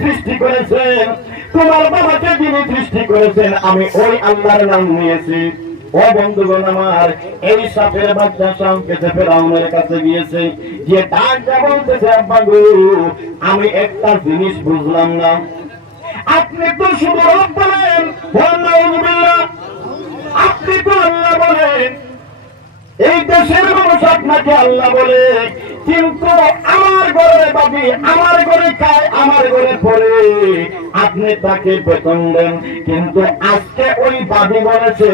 সৃষ্টি করেছেন। তোমার বাবাকে যিনি সৃষ্টি করেছেন, আমি ওই আল্লাহর নাম নিয়েছি। ও বন্ধুগণ আমার, এই সাপের বাচ্চা সংকেতে ফেরাউনের কাছে গিয়েছে। যে ডাকটা বলতেছে, আব্বা গো, আমি একটা জিনিস বুঝলাম না। আপনি তো শুধু রব বলেন। আপনি তো আল্লাহ বলেন। এই দেশের মানুষ আপনাকে আল্লাহ বলে, কিন্তু আমার আমার খায়, আমার পড়ে। আপনি তাকে বেতন দেন, কিন্তু আজকে ওই বাবি বলেছে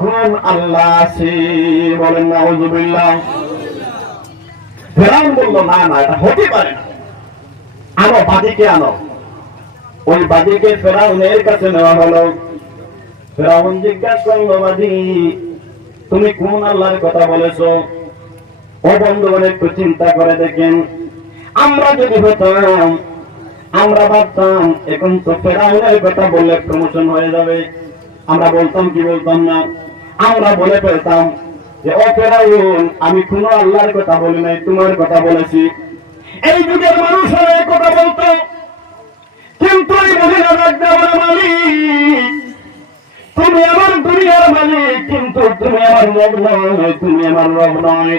কোন আল্লাহ আছে। বলেন না ফেরাউন বলল, না না, এটা হতে পারে না। আনো বাদিকে আনো। ওই বাদিকে ফেরাউনের কাছে নেওয়া হলো। ফেরাউন জিজ্ঞাসা করল বাদি তুমি কোন আল্লাহর কথা বলেছ? একটু চিন্তা করে দেখেন। আমরা যদি হতাম, আমরা ভাবতাম, এখন তো ফেরাউনের কথা বললে প্রমোশন হয়ে যাবে। আমরা বলতাম কি বলতাম না। আমরা বলে ফেলতাম যে, ও ফেরাউন, আমি কোন আল্লাহর কথা বলি নাই, তোমার কথা বলেছি। এই যুগের মানুষ এই কথা বলতো। কিন্তু এই মহিলা মালিক, তুমি আমার দুনিয়ার মালিক, কিন্তু তুমি আমার রব নয়, তুমি আমার রব নয়।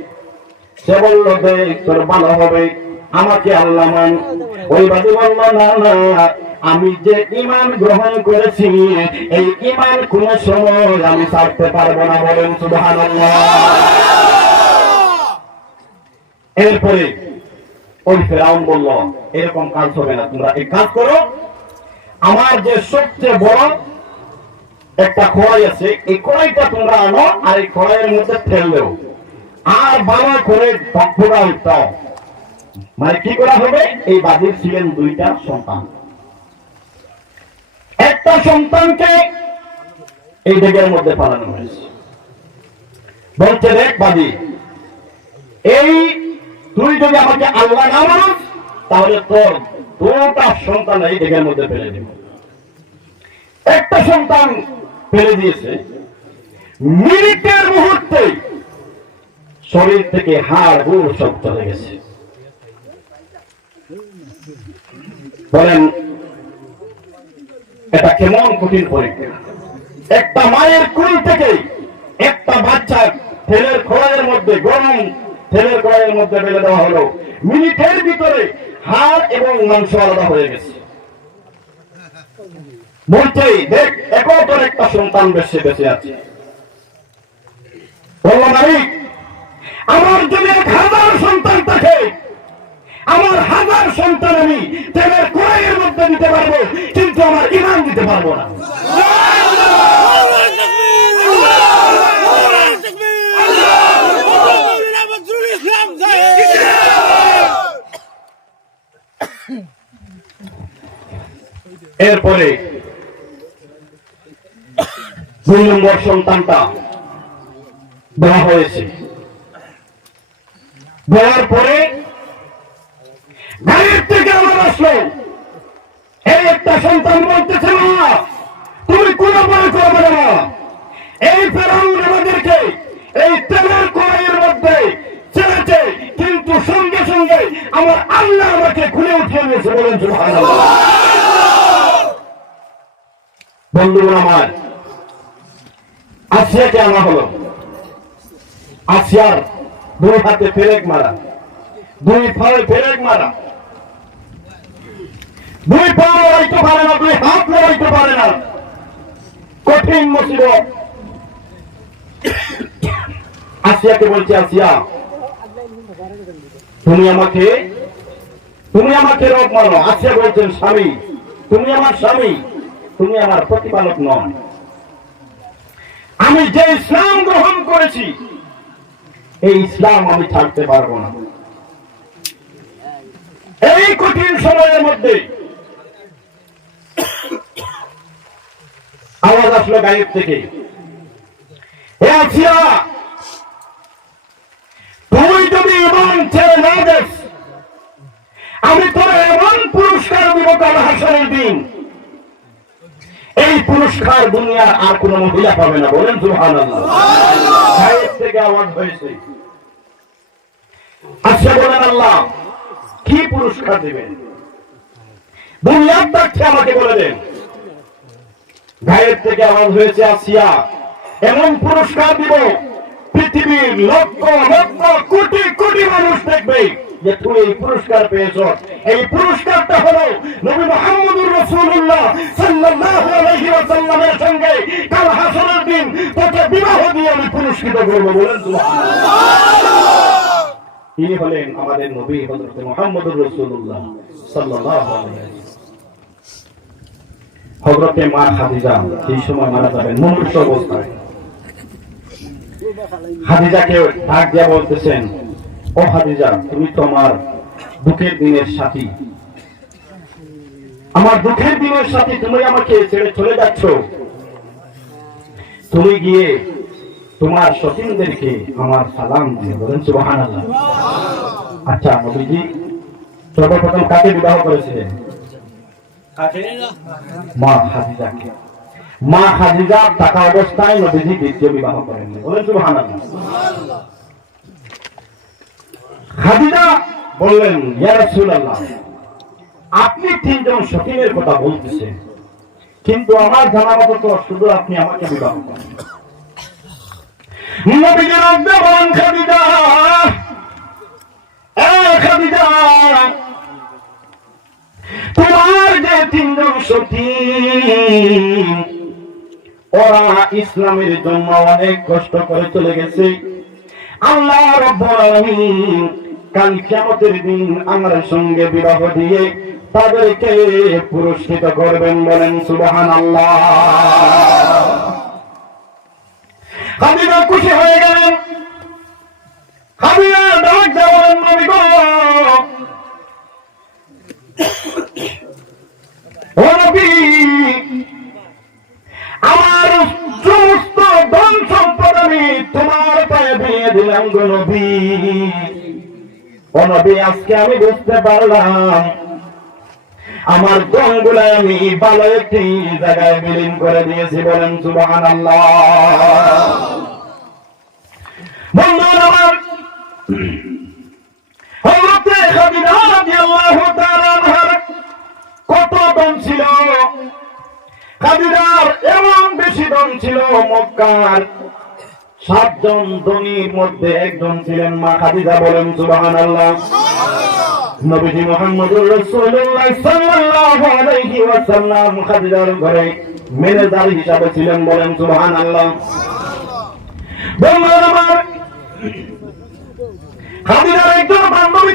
সে বলল, দেখ, তোর ভালো হবে। আমাকে আল্লাহ মান ওই বাদী বলল, না না আমি যে ইমান গ্রহণ করেছি, এই ইমান কোন সময় আমি ছাড়তে পারব না বলেন সুবাহ এরপরে ওই ফেরাউন বলল, এরকম কাজ হবে না, তোমরা এই কাজ করো। আমার যে সবচেয়ে বড় একটা খড়াই আছে, এই খড়াইটা তোমরা আনো, আর এই খড়াইয়ের মধ্যে ফেল দেও। আর বাবা করে টকফোড়া উঠতাও মানে কি করা হবে? এই বাদির ছিলেন দুইটা সন্তান। একটা সন্তানকে এই ডেগের মধ্যে পালানো হয়েছে। বলছে, দেখ বাদি এই তুই যদি আমাকে আল্লাহ না মানিস, তাহলে তোর দুটা সন্তান এই ডেগের মধ্যে ফেলে দিব। একটা সন্তান ফেলে দিয়েছে। মিনিটের মুহূর্তে শরীর থেকে হাড় গুড় সব চলে গেছে। বলেন, এটা কেমন কঠিন পরীক্ষা? একটা মায়ের কুল থেকে একটা বাচ্চা তেলের খোড়াইয়ের মধ্যে গরম তেলের কড়াইয়ের মধ্যে ফেলে দেওয়া হলো। মিনিটের ভিতরে হাড় এবং মাংস আলাদা হয়ে গেছে। বলছে, দেখ একটা সন্তান বেশি বেঁচে আছে। বলল, মালিক আমার যদি এক হাজার সন্তান থাকে আমার হাজার সন্তান আমি তেলের কড়াইয়ের মধ্যে দিতে পারব, কিন্তু আমার ইমান দিতে পারব না। এরপরে দুই নম্বর সন্তানটা দেওয়া হয়েছে। দেওয়ার পরে গাড়ির থেকে আমার আসলো। এই একটা সন্তান বলতেছে না তুমি কোন মনে করবে না। এই ফেরাউন আমাদেরকে এই তেলের কড়াইয়ের মধ্যে ছেড়েছে, কিন্তু সঙ্গে সঙ্গে আমার আল্লাহ আমাকে খুলে উঠিয়ে নিয়েছে বলেন বন্ধুগণ আমার আসিয়াকে আনা হলো? আসিয়ার দুই হাতে ফেরেক মারা। দুই ফালে ফেরেক মারা। দুই পা লড়াইতে পারে না, দুই হাত লড়াইতে পারে না। কঠিন মুসিবত। আসিয়াকে বলছি, আসিয়া, তুমি আমাকে তুমি আমাকে রোগ মানো। আসিয়া বলছেন, স্বামী, তুমি আমার স্বামী, তুমি আমার প্রতিপালক নয় আমি যে ইসলাম গ্রহণ করেছি এই ইসলাম আমি ছাড়তে পারব না। এই কঠিন সময়ের মধ্যে আওয়াজ আসলো গায়েব থেকে। তুই যদি এমন ছেড়ে না দেখ আমি তোর এমন পুরস্কার দিব কাল হাসনের দিন। এই পুরস্কার দুনিয়ার আর কোন মহিলা পাবে না, বলেন সুহান থেকে আচ্ছা এমন পুরস্কার দিব পৃথিবীর লক্ষ লক্ষ কোটি কোটি মানুষ দেখবে। যে তুই এই পুরস্কার পেয়েছ। এই পুরস্কারটা হলো নবী মোহাম্মদুর রাসূলুল্লাহ সাল্লাল্লাহু আলাইহি ওয়াসাল্লামের সঙ্গে কাল হাসরের দিন তোকে বিবাহ দিয়ে আমি পুরস্কৃত করব, বলেন সুবহানাল্লাহ। তিনি হলেন আমাদের নবী হযরত মুহাম্মদুর রাসূলুল্লাহ সাল্লাল্লাহু আলাইহি ওয়াসাল্লাম। মা খাদিজা সেই সময় মারা যাবেন মুমূর্ষ অবস্থায়। খাদিজাকে ডাক দিয়া বলতেছেন ও খাদিজা তুমি তো আমার দুঃখের দিনের সাথী। আমার দুঃখের দিনের সাথে তুমি আমাকে ছেড়ে চলে যাচ্ছ। তুমি গিয়ে তোমার সতীনদেরকে আমার সালাম দিয়ে বলেন সুবহানাল্লাহ। আচ্ছা নবীজি সর্বপ্রথম কাকে বিবাহ করেছিলেন মা খাদিজাকে। মা খাদিজা থাকা অবস্থায় নবীজি দ্বিতীয় বিবাহ করেন বলেন সুবহানাল্লাহ। খাদিজা বললেন আপনি তিনজন সতীনের কথা বলতেছেন, কিন্তু আমার জানা মতো তো শুধু আপনি আমাকে বিবাহ করেন তোমার যে তিনজন সতী ওরা ইসলামের জন্য অনেক কষ্ট করে চলে গেছে। আল্লাহ রাব্বুল আলামিন কাল কিয়ামতের দিন আমার সঙ্গে বিবাহ দিয়ে তাদেরকে পুরস্কৃত করবেন বলেন সুবহানাল্লাহ। হাবিবা খুশি হয়ে গেলেন। আমার সমস্ত ধন সম্পদ আমি তোমার পায়ে দিয়ে দিলাম গো নবী। ও আজকে আমি বুঝতে পারলাম, আমার ধনগুলো আমি ভালো একটি জায়গায় বিলীন করে দিয়েছি বলেন সুবাহান কত দম ছিল? খাদিজার এমন বেশি দম ছিল মক্কার সাতজন ধনীর মধ্যে একজন ছিলেন মা খাদিজা বলেন, সুবহানাল্লাহ। নবীজি মুহাম্মদুর রাসূলুল্লাহ সাল্লাল্লাহু আলাইহি ওয়াসাল্লাম খাদিজার ঘরে ম্যানেজার হিসাবে ছিলেন বলেন, সুবহানাল্লাহ। বন্ধুরা খাদিজার একজন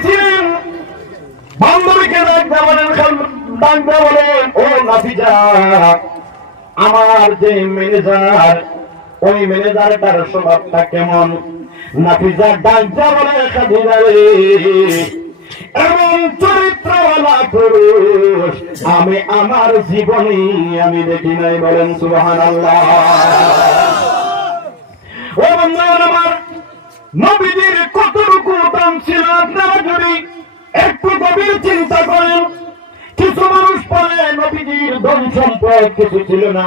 ছিলেন। বলেন ও নাফিজা আমার যে ম্যানেজার ওই ম্যানেজারটার স্বভাবটা কেমন? নাফিজা ডাকতে বলে খাদিজা রে এমন চরিত্রওয়ালা পুরুষ আমি আমার জীবনে আমি দেখি নাই বলেন সুবহানাল্লাহ। ও বন্ধুগণ আমার নবীজির কতটুকু দাম ছিল আপনারা যদি একটু গভীর চিন্তা করেন, কিছু মানুষ পরে নবীজির ধন সম্পদ কিছু ছিল না।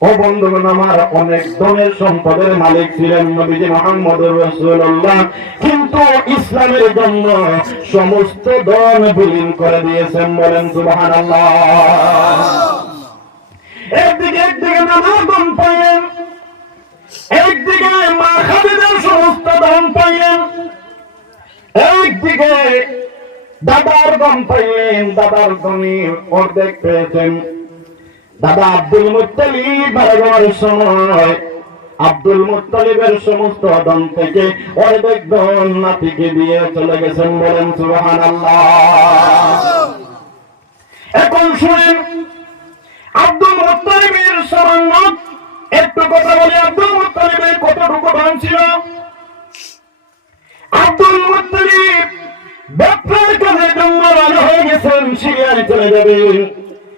ও বন্ধুগণ, আমার অনেক ধনের সম্পদের মালিক ছিলেন নবীজি মোহাম্মদ রসুল্লাহ কিন্তু ইসলামের জন্য সমস্ত ধন বিলীন করে দিয়েছেন বলেন সুবাহান একদিকে একদিকে নানা ধন পাইলেন, একদিকে মা খাদিজার সমস্ত ধন পাইলেন, একদিকে দাদার ধন পাইলেন, দাদার ধনী অর্ধেক পেয়েছেন। দাদা আব্দুল মুত্তালিব মারা সময়। আব্দুল মুত্তালিবের সমস্ত ধন থেকে অর্ধেক ধন নাতিকে দিয়ে চলে গেছেন বলেন সুবহানাল্লাহ। এখন শুনেন, আব্দুল মুত্তালিবের সামান্য একটু কথা বলি, আব্দুল মুত্তালিবের কতটুকু ধন ছিল? আব্দুল মুত্তালিব ব্যবসার কাজে জন্য হয়ে গেছেন, সিরিয়ায় চলে যাবেন।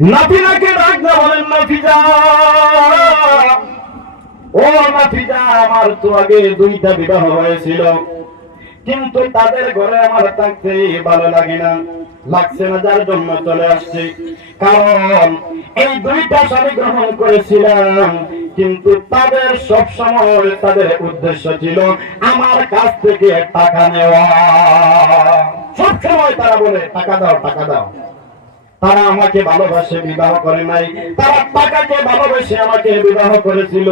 নাফিজাকে ডাকতে বলেন নাফিজা ও নাফিজা আমার তো আগে দুইটা বিবাহ হয়েছিল। কিন্তু তাদের ঘরে আমার থাকতে ভালো লাগে না, লাগছে না, যার জন্য চলে আসছে। কারণ এই দুইটা স্বামী গ্রহণ করেছিলাম, কিন্তু তাদের সব সময় তাদের উদ্দেশ্য ছিল আমার কাছ থেকে টাকা নেওয়া। সব সময় তারা বলে, টাকা দাও টাকা দাও। তারা আমাকে ভালোবাসে, বিবাহ করে নাই। তারা টাকাকে ভালোবেসে আমাকে বিবাহ করেছিল।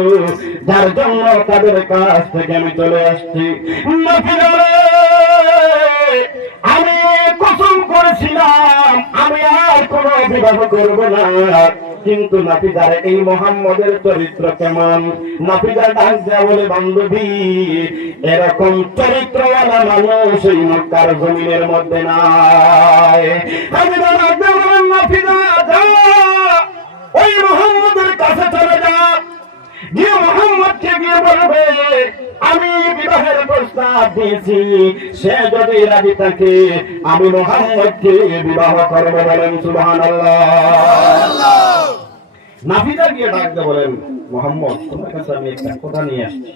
যার জন্য তাদের কাছ থেকে আমি চলে আসছি। আমি কসম করেছিলাম, আমি আর কোনো বিবাহ করব না। কিন্তু নাফিজার এই মোহাম্মদের চরিত্র কেমন? নাফিজার ডাক দেওয়া বলে, বান্ধবী, এরকম চরিত্রওয়ালা মানুষ এই মক্কার জমিনের মধ্যে নাই। নাফিজা ওই মোহাম্মদের কাছে চলে যা। আমি যদি বিবাহ করব বলেন সুবহান নাফিদা গিয়ে ডাকতে বলেন, মোহাম্মদ, তোমার কাছে আমি একটা কথা নিয়ে আসছি।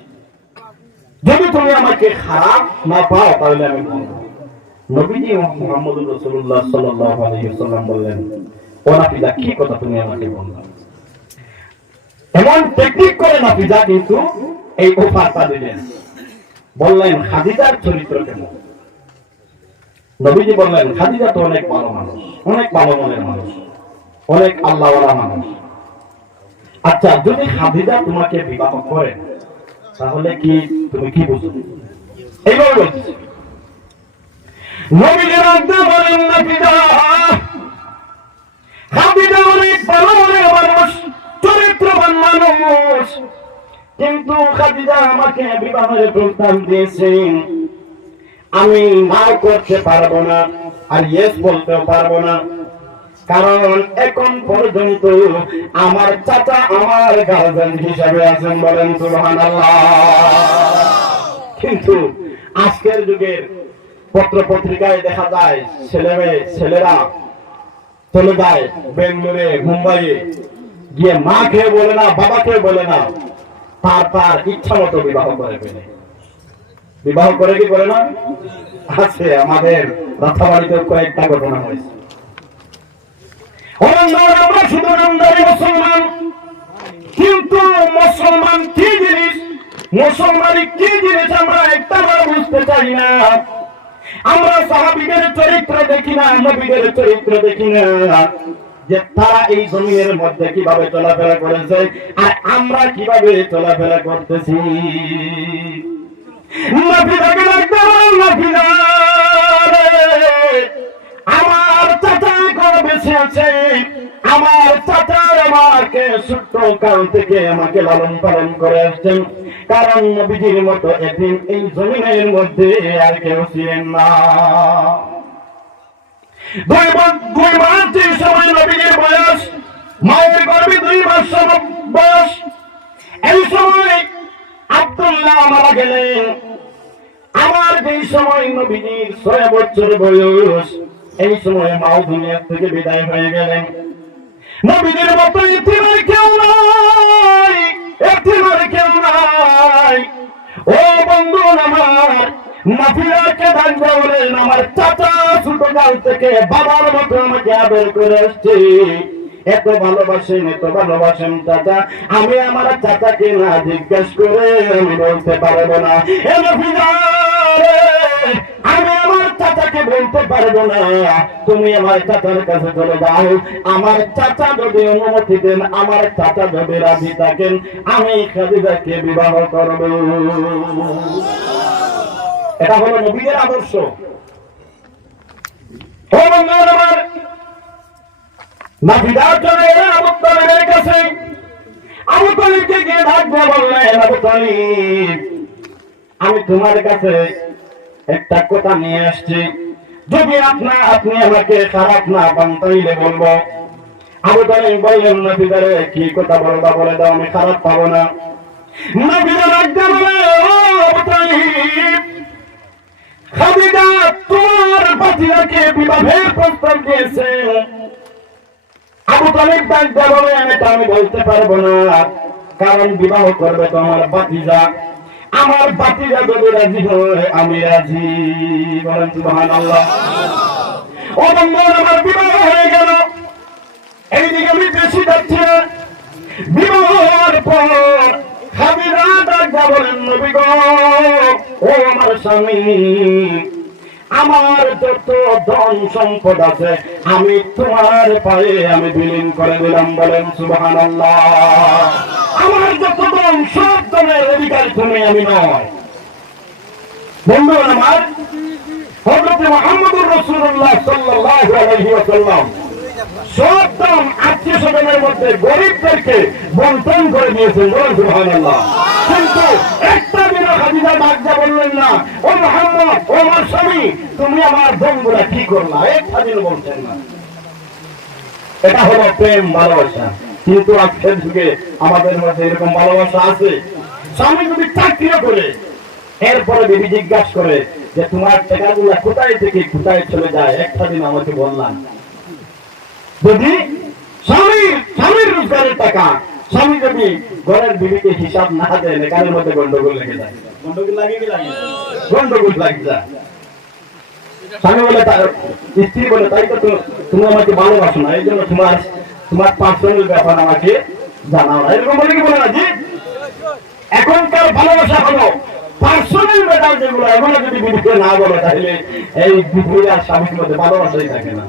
যদি তুমি আমাকে খারাপ না পাও, তাহলে আমি নবীজি মোহাম্মদ রসুল্লাহ বললেন, ও নাফিদা, কি কথা তুমি আমাকে বললাম এমন টেকনিক করে নাফিজা কিন্তু এই অফারটা দিলেন। বললেন, খাদিজার চরিত্র কেমন? নবীজি বললেন, খাদিজা তো অনেক ভালো মানুষ, অনেক ভালো মনের মানুষ, অনেক আল্লাহওয়ালা মানুষ। আচ্ছা যদি খাদিজা তোমাকে বিবাহ করে, তাহলে কি তুমি কি বুঝো? এইভাবে বলছি। নবীজির আজ্ঞা বলেন নাফিজা খাদিজা অনেক ভালো মানুষ। কিন্তু খাদিজা আমাকে বিবাহের প্রস্তাব দিয়েছেন আমি না করতে পারব না, আর ইয়েস বলতেও পারব না। কারণ এখন পর্যন্ত আমার চাচা আমার গার্জেন হিসাবে আছেন বলেন সুবহানাল্লাহ। কিন্তু আজকের যুগের পত্র পত্রিকায় দেখা যায়, ছেলে মেয়ে, ছেলেরা চলে যায় বেঙ্গলোরে মুম্বাইয়ে। গিয়ে মা খেয়ে বলে না বাবা খেয়ে বলে না, তার তার ইচ্ছা মতো বিবাহ করে ফেলে। বিবাহ করে কি করে না? আছে, আমাদের রাথাবাড়িতে কয়েকটা ঘটনা হয়েছে। আমরা শুধু নামদারি মুসলমান, কিন্তু মুসলমান কি জিনিস? মুসলমানি কি জিনিস আমরা একটা বুঝতে চাই না। আমরা সাহাবিদের চরিত্র দেখি না, নবীদের চরিত্র দেখি না। যে তারা এই জমিনের মধ্যে কীভাবে চলাফেরা করেছে আর আমরা কীভাবে চলাফেরা করতেছি। আমার চাচা বেঁচে আমার চাচা আমাকে ছোট্ট কাল থেকে আমাকে লালন পালন করে আসছেন। কারণ নবীজির মতো একদিন এই জমিনের মধ্যে আর কেউ ছিলেন না। দুই দুই মাস যে সময় নবীজির বয়স। মায়ের গর্ভে দুই মাস বয়স। এই সময় আব্দুল্লাহ মারা গেলেন। আমার যেই সময় নবীজির ছয় বছর বয়স, এই সময় মাও দুনিয়া থেকে বিদায় হয়ে গেলেন। নবীদের মতো ইতিমার কেউ নাই ইতিমার কেউ নাই। ও বন্ধু আমার মাফিয়াকে আমার চাচা ছোট কাল থেকে বাবার মতো আমাকে আদর করে আসছে। এত ভালোবাসেন এত ভালোবাসেন চাচা। আমি আমার চাচাকে না জিজ্ঞেস করে আমি বলতে পারব না। এ আমি আমার চাচাকে বলতে পারব না। তুমি আমার চাচার কাছে চলে যাও। আমার চাচা যদি অনুমতি দেন, আমার চাচা যদি রাজি থাকেন, আমি খাদিজাকে বিবাহ করব। এটা হলো নবীদের আদর্শ। আমি তোমার কাছে একটা কথা নিয়ে আসছি। যদি আপনার আপনি আমাকে খারাপ না পান, তাইলে বলব, আবু তালিব বললেন নাফিদারে কি কথা বলবা, বলে দাও, আমি খারাপ পাবো না। তোমার বিবাহের প্রস্তাব দিয়েছে। আবু তালিব আমি বলতে পারব না, কারণ বিবাহ করবে তো আমার বাতিজা আমার বাতিজা যদি রাজি হয়, আমি রাজি। বলেন সুবহানাল্লাহ। ও বন্ধু আমার বিবাহ হয়ে গেল। এইদিকে আমি বেশি যাচ্ছি বিবাহ হওয়ার পর আমার স্বামী আমার যত ধন সম্পদ আছে, আমি তোমার পায়ে আমি বিলীন করে দিলাম বলেন সুবাহান আমার যত ধন সব ধনের অধিকারী তুমি আমি নয় বন্ধু আমার হজরত মোহাম্মদুর রসুল্লাহ সাল্লাল্লাহু আলাইহি ওয়াসাল্লাম সব আত্মীয় স্বজনের মধ্যে গরিবদেরকে বন্টন করে দিয়েছেন। বলেন সুবহানাল্লাহ। কিন্তু একটা দিনও হাজিরা ডাকজা বললেন না। ও মোহাম্মদ, ও আমার স্বামী, তুমি আমার বোনগুলা কি করলা? একটা দিন বলছেন না। এটা হলো প্রেম, ভালোবাসা। কিন্তু আজকের যুগে আমাদের মধ্যে এরকম ভালোবাসা আছে। স্বামী যদি চাকরিও করে, এরপরে বিবি জিজ্ঞাসা করে যে, তোমার টাকাগুলা কোথায় থেকে কোথায় চলে যায়? একটা দিন আমাকে বললাম। যদি স্বামীর স্বামীর রোজগারের টাকা স্বামী যদি ঘরের বিবিকে হিসাব না দেয় এখানের মধ্যে গন্ডগোল লেগে যায়? গন্ডগোল লাগে কি লাগে? গন্ডগোল লাগে যায়। স্বামী বলে তার স্ত্রী বলে তাই তু- তুমি আমাকে ভালোবাসো না এই জন্য তোমার তোমার পার্সোনাল ব্যাপার আমাকে জানাও না। এরকম বলে কি বলে না জি এখনকার ভালোবাসা হলো পার্সোনাল ব্যাপার যেগুলো এগুলো যদি বিবিকে না বলে তাহলে এই বিবি আর স্বামীর মধ্যে ভালোবাসাই থাকে না।